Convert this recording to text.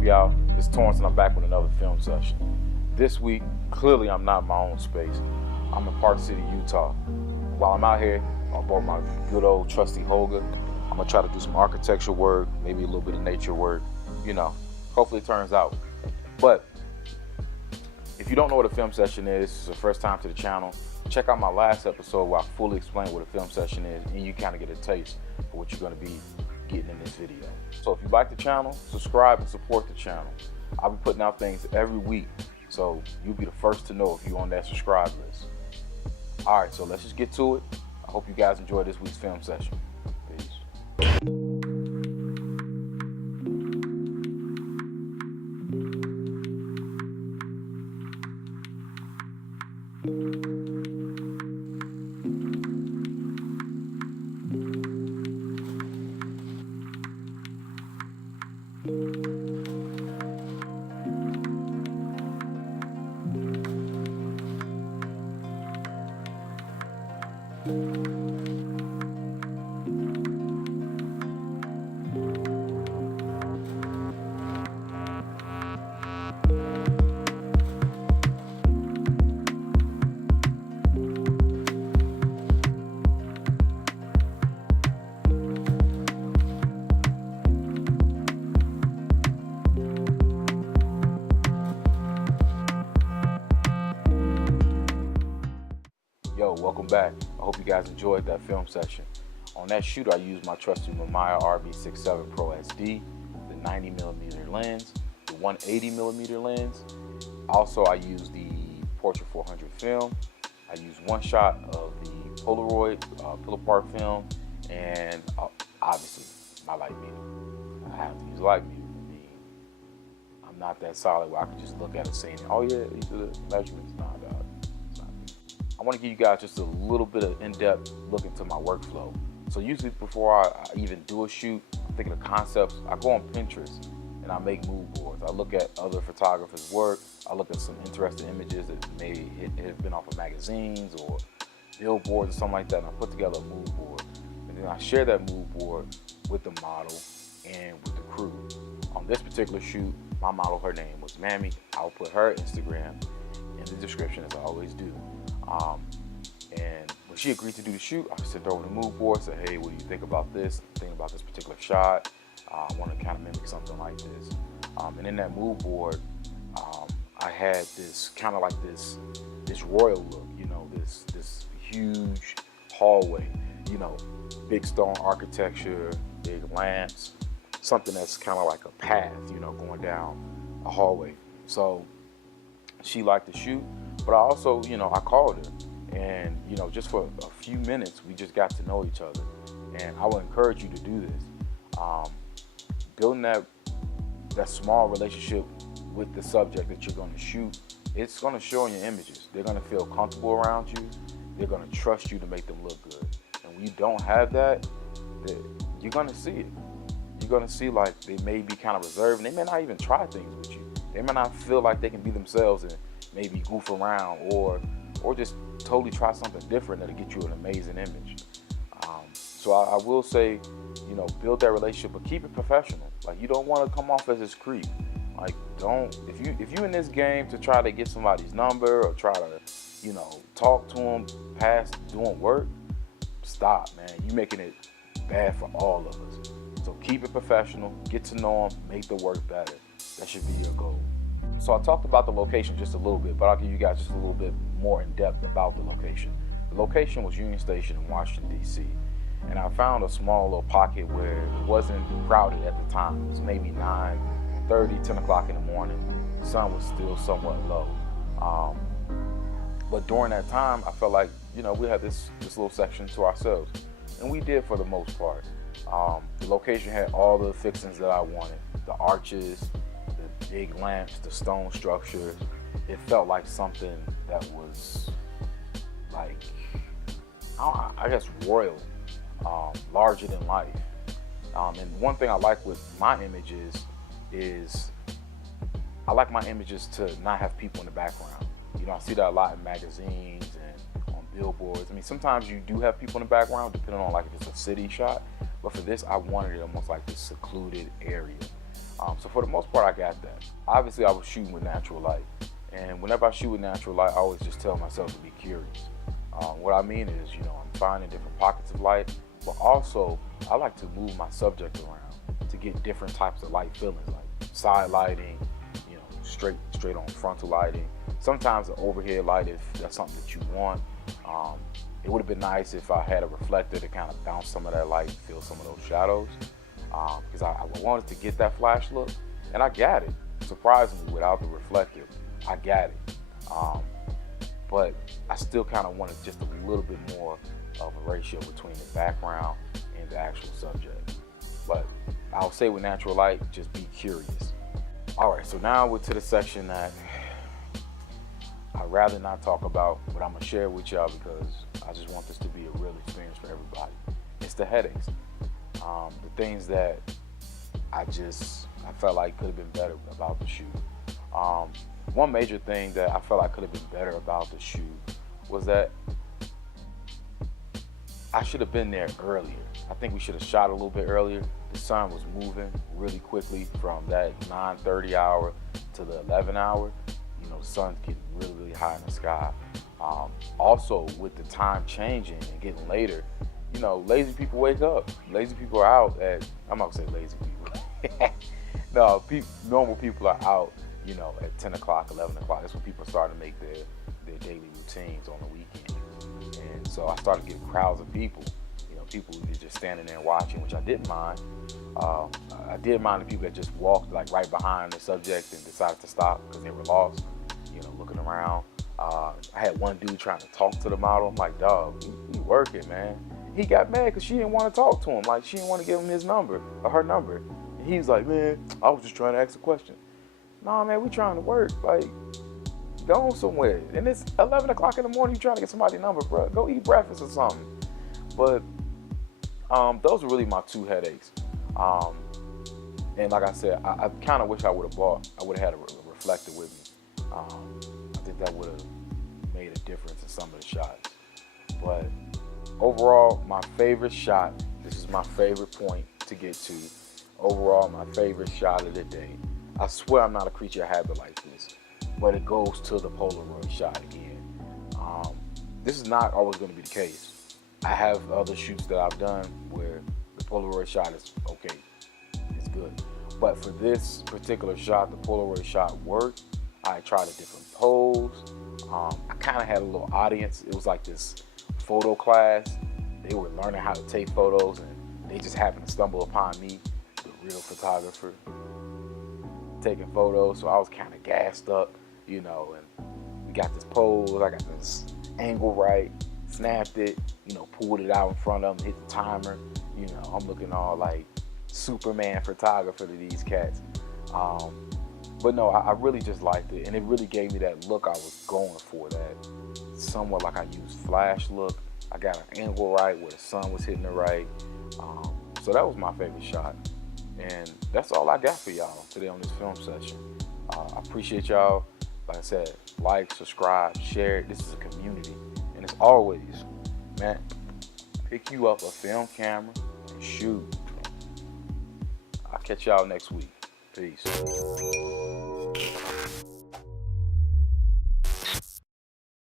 up, y'all? It's Torrance and I'm back with another film session. This week, clearly I'm not in my own space. I'm in Park City, Utah. While I'm out here, I bought my good old trusty Holga. I'm gonna try to do some architectural work, maybe a little bit of nature work, you know, hopefully it turns out. But if you don't know what a film session is, it's the first time to the channel, check out my last episode where I fully explain what a film session is and you kind of get a taste for what you're gonna be getting in this video. So if you like the channel, subscribe and support the channel. I'll be putting out things every week, so you'll be the first to know if you're on that subscribe list. All right, so let's just get to it. I hope you guys enjoy this week's film session. Peace. Yo, welcome back. I hope you guys enjoyed that film session. On that shoot, I used my trusty Mamiya RB67 Pro SD, the 90mm lens, the 180mm lens. Also, I used the Portrait 400 film. I used one shot of the Polaroid Pillapart film, and obviously my light medium. I have to use light medium. I mean, I'm not that solid where I can just look at it saying, oh yeah, these are the measurements. Nah, dog. I want to give you guys just a little bit of in-depth look into my workflow. So usually before I even do a shoot, I'm thinking of concepts, I go on Pinterest and I make mood boards. I look at other photographers' work. I look at some interesting images that may have been off of magazines or billboards or something like that, and I put together a mood board. And then I share that mood board with the model and with the crew. On this particular shoot, my model, her name was Mamie. I'll put her Instagram in the description as I always do. And when she agreed to do the shoot, I sent her over the mood board, said, hey, what do you think about this? Think about this particular shot. I want to kind of mimic something like this. And in that mood board, I had this kind of like this royal look, you know, this huge hallway, you know, big stone architecture, big lamps, something that's kind of like a path, you know, going down a hallway. So she liked the shoot. But I also, you know, I called her and, you know, just for a few minutes, we just got to know each other. And I would encourage you to do this. Building that small relationship with the subject that you're going to shoot, it's going to show in your images. They're going to feel comfortable around you. They're going to trust you to make them look good. And when you don't have that, you're going to see it. You're going to see like they may be kind of reserved and they may not even try things with you. They may not feel like they can be themselves and maybe goof around or just totally try something different that'll get you an amazing image. So I will say, you know, build that relationship, but keep it professional. Like, you don't want to come off as this creep. Like, don't, if you in this game to try to get somebody's number or try to, you know, talk to them past doing work, stop, man. You're making it bad for all of us. So keep it professional, get to know them, make the work better. That should be your goal. So I talked about the location just a little bit, but I'll give you guys just a little bit more in depth about the location. The location was Union Station in Washington, D.C. And I found a small little pocket where it wasn't crowded at the time. It was maybe 9:30, 10 o'clock in the morning. The sun was still somewhat low. But during that time, I felt like, you know, we had this little section to ourselves. And we did for the most part. The location had all the fixings that I wanted. The arches, the big lamps, the stone structures. It felt like something that was like, I guess royal, larger than life. And one thing I like with my images is I like my images to not have people in the background. You know, I see that a lot in magazines and on billboards. I mean, sometimes you do have people in the background, depending on like if it's a city shot. But for this, I wanted it almost like this secluded area. So for the most part, I got that. Obviously, I was shooting with natural light. And whenever I shoot with natural light, I always just tell myself to be curious. What I mean is, I'm finding different pockets of light, but also I like to move my subject around to get different types of light feelings, like side lighting, straight on frontal lighting. Sometimes the overhead light, if that's something that you want. It would have been nice if I had a reflector to kind of bounce some of that light and fill some of those shadows, because I wanted to get that flash look, and I got it. Surprisingly, without the reflector, I got it. But I still kind of wanted just a little bit more of a ratio between the background and the actual subject. But I'll say with natural light, just be curious. All right, so now we're to the section that I'd rather not talk about, but I'm gonna share it with y'all because I just want this to be a real experience for everybody. It's the headaches, the things that I felt like could have been better about the shoot. One major thing that I felt like could have been better about the shoot was that I should have been there earlier. I think we should have shot a little bit earlier. The sun was moving really quickly from that 9:30 hour to the 11 hour. The sun's getting really, really high in the sky. Also, with the time changing and getting later, lazy people wake up. Lazy people are out at, I'm not gonna say lazy people. No, normal people are out, at 10 o'clock, 11 o'clock. That's when people start to make their daily routines on the weekend. And so I started getting crowds of people, people who were just standing there watching, which I didn't mind. I did mind the people that just walked like right behind the subject and decided to stop because they were lost, looking around. I had one dude trying to talk to the model. I'm like, dog, you working, man. He got mad because she didn't want to talk to him. Like, she didn't want to give him his number or her number. And he was like, man, I was just trying to ask a question. Nah, man, we trying to work. Like, go somewhere. And it's 11 o'clock in the morning, you trying to get somebody's number, bro. Go eat breakfast or something. But those are really my two headaches. And like I said, I kind of wish I would have had a reflector with me. I think that would have made a difference in some of the shots. But overall, my favorite shot, this is my favorite point to get to. Overall, my favorite shot of the day. I swear I'm not a creature of habit like this, but it goes to the Polaroid shot again. This is not always going to be the case. I have other shoots that I've done where the Polaroid shot is okay, it's good. But for this particular shot, the Polaroid shot worked. I tried a different pose. I kind of had a little audience. It was like this photo class. They were learning how to take photos, and they just happened to stumble upon me, the real photographer, taking photos. So I was kind of gassed up, and we got this pose. I got this angle right, snapped it, pulled it out in front of them, hit the timer. I'm looking all like Superman photographer to these cats. But no, I really just liked it, and it really gave me that look I was going for, that somewhat like I used flash look. I got an angle right where the sun was hitting it right. So that was my favorite shot. And that's all I got for y'all today on this film session. I appreciate y'all. Like I said, like, subscribe, share it. This is a community. And as always, man, pick you up a film camera and shoot. I'll catch y'all next week. Peace.